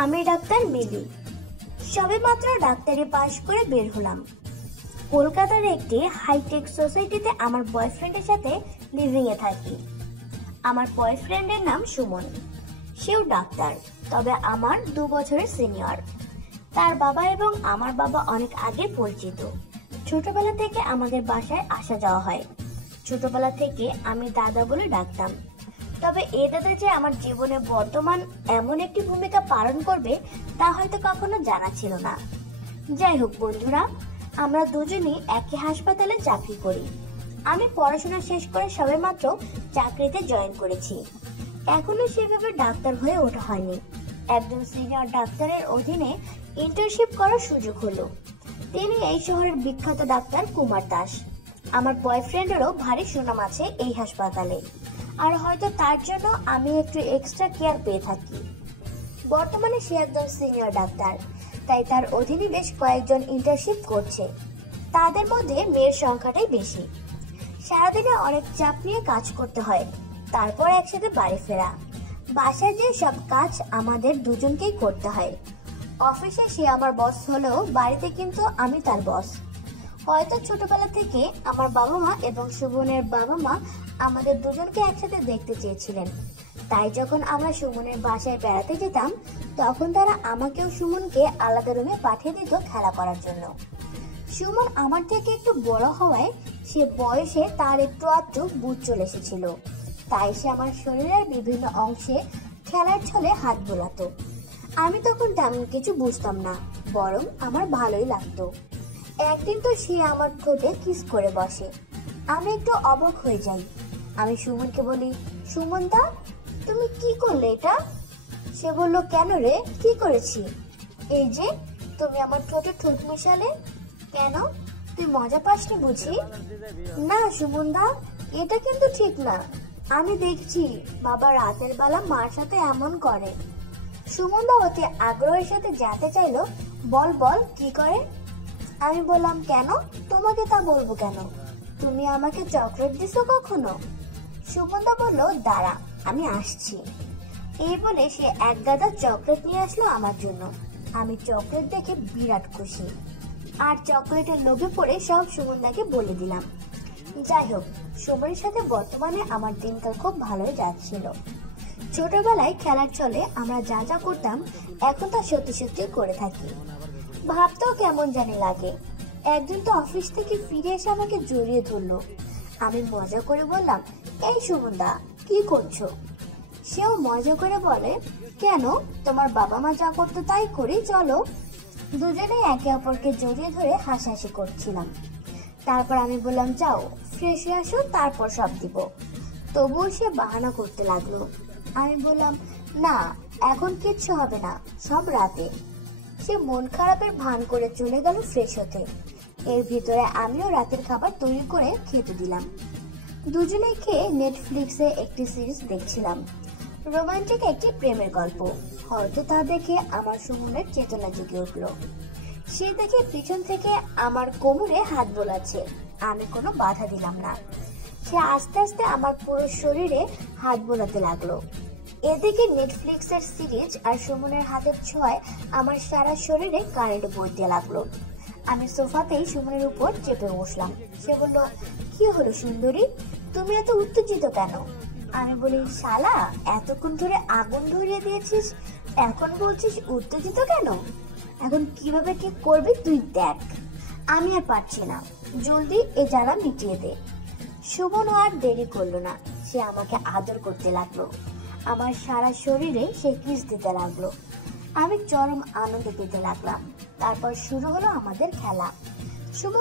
আমি ডাক্তার মিলি। সবেমাত্র ডাক্তারি পাশ করে বের হলাম। কলকাতার একটি হাইটেক সোসাইটিতে আমার বয়ফ্রেন্ডের সাথে লিভিং এ থাকি। আমার বয়ফ্রেন্ডের নাম সুমন। সেও ডাক্তার, তবে আমার 2 বছরের সিনিয়র। তার বাবা এবং আমার বাবা অনেক আগে পরিচিত। ছোটবেলা থেকে আমাদের বাসায় আসা যাওয়া হয়। ছোটবেলা থেকে আমি দাদা বলে ডাকতাম। তবে এ দাদা যে আমার জীবনে বর্তমান এমন একটি ভূমিকা পালন করবে তা হয়তো কখনো জানা ছিল না। যাই হোক বন্ধুরা, আমরা দুজনই একই হাসপাতালে চাকরি করি। আমি পড়াশোনা শেষ করে সবেমাত্র চাকরিতে জয়েন করেছি। এখনো সেভাবে ডাক্তার হয়ে ওঠা হয়নি। একজন সিনিয়র ডাক্তারের অধীনে ইন্টার্নশিপ করার সুযোগ হলো। তিনি এই শহরের বিখ্যাত ডাক্তার কুমার দাস। আমার বয়ফ্রেন্ডেরও ভারী সুনাম আছে এই হাসপাতালে, আর হয়তো তার জন্য আমি একটু এক্সট্রা কেয়ার পেয়ে থাকি। বর্তমানে সে একজন সিনিয়র ডাক্তার, তাই তার অধীনে বেশ কয়েকজন ইন্টার্নশিপ করছে। তাদের মধ্যে মেয়ের সংখ্যাটাই বেশি। সারাদিনে অনেক চাপ নিয়ে কাজ করতে হয়, তারপর একসাথে বাড়ি ফেরা। বাসায় যে সব কাজ আমাদের দুজনকেই করতে হয়। অফিসে সে আমার বস হলেও বাড়িতে কিন্তু আমি তার বস। হয়তো ছোটবেলা থেকে আমার বাবা মা এবং সুমনের বাবা মা আমাদের দুজনকে একসাথে দেখতে চেয়েছিলেন। তাই যখন আমরা সুমনের বাসায় বেড়াতে যেতাম, তখন তারা আমাকেও সুমনকে আলাদা রুমে পাঠিয়ে দিত খেলা করার জন্য। সুমন আমার থেকে একটু বড় হওয়ায় সে বয়সে তার একটু আধটু বুঝ চলে এসেছিল। তাই সে আমার শরীরের বিভিন্ন অংশে খেলার ছলে হাত বোলাতো। আমি তখন তেমন কিছু বুঝতাম না, বরং আমার ভালোই লাগতো। একদিন তো সে আমার ঠোঁটে কিস করে বসে। আমি একটু অবাক হয়ে যাই। আমি সুমনকে বলি, সুমন দা, তুমি কি করলে এটা? সে বলল, কেন রে, কি করেছি? এই যে তুমি আমার ঠোঁটে ঠোঁট মিশালে। কেন, তুই মজা পাসনি বুঝি? না সুমন দা, এটা কিন্তু ঠিক না। আমি দেখছি বাবা রাতের বেলা মার সাথে এমন করে। সুমন দা অতি আগ্রহের সাথে জানতে চাইলো, বল বল কি করে? আমি বললাম, কেন, তোমাকে তা বলবো কেন? তুমি আমাকে চকলেট দিছো কখনো? সুমন দা বলল, দাঁড়া আমি আসছি। এই বলে সে এক গাদা চকলেট নিয়ে আসলো আমার জন্য। আমি চকলেট দেখে বিরাট খুশি, আর চকলেটের লোভে পড়ে সব সুমনদাকে বলে দিলাম। যাই হোক, সুমনের সাথে বর্তমানে আমার দিনকাল খুব ভালোই যাচ্ছিল। ছোটবেলায় খেলার ছলে আমরা যা যা করতাম এখন তা সত্যি সত্যি করে থাকি। ভাবতেও কেমন জানি লাগে। একদিন তো অফিস থেকে ফিরে এসে আমাকে জড়িয়ে ধরলো। আমি মজা করে বললাম, এই সুমনদা, কি করছো? সেও মজা করে বলে, কেন, তোমার বাবা মা যা করতো তাই করি, চলো। দুজনে একে অপরকে জড়িয়ে ধরে হাসাহাসি করছিলাম। তারপর আমি বললাম, যাও ফ্রেশ হয়ে আসো, তারপর সব দিব। তবুও সে বাহানা করতে লাগলো। আমি বললাম, না এখন কিচ্ছু হবে না, সব রাতে। সে মন খারাপের ভান করে চলে গেল ফ্রেশ হতে। এর ভিতরে আমিও রাতের খাবার তৈরি করে খেতে দিলাম। দুজনে খেয়ে নেটফ্লিক্সে একটি সিরিজ দেখছিলাম। রোমান্টিক একটি প্রেমের গল্প। হয়তো তা দেখে আমার সুমনের চেতনা জেগে উঠল। সে দেখে পিছন থেকে আমার কোমরে হাত বোলাচ্ছে। আমি কোনো বাধা দিলাম না। সে আস্তে আস্তে আমার পুরো শরীরে হাত বোলাতে লাগলো। এদিকে নেটফ্লিক্সের সিরিজ আর সুমনের হাতের ছোঁয়ায় আমার সারা শরীরে কারেন্ট বইতে লাগলো। আমি সোফাতেই সুমনের উপর চেপে বসলাম। সে বলল, কি হলো সুন্দরী, তুমি এত উত্তেজিত কেন? আমি বলি, শালা, এতক্ষণ ধরে আগুন ধরিয়ে দিয়েছিস, এখন বলছিস উত্তেজিত কেন? এখন কিভাবে কি করবি তুই দেখ। আমি আর পারছি না, জলদি এ জ্বালা মিটিয়ে দে। সুমন আর দেরি করলো না। সে আমাকে আদর করতে লাগলো। আমার সারা শরীরে সে কিস দিতে লাগলো। আমি চরম আনন্দ পেতে লাগলাম। তারপর শুরু হলো আমাদের খেলা। সুমন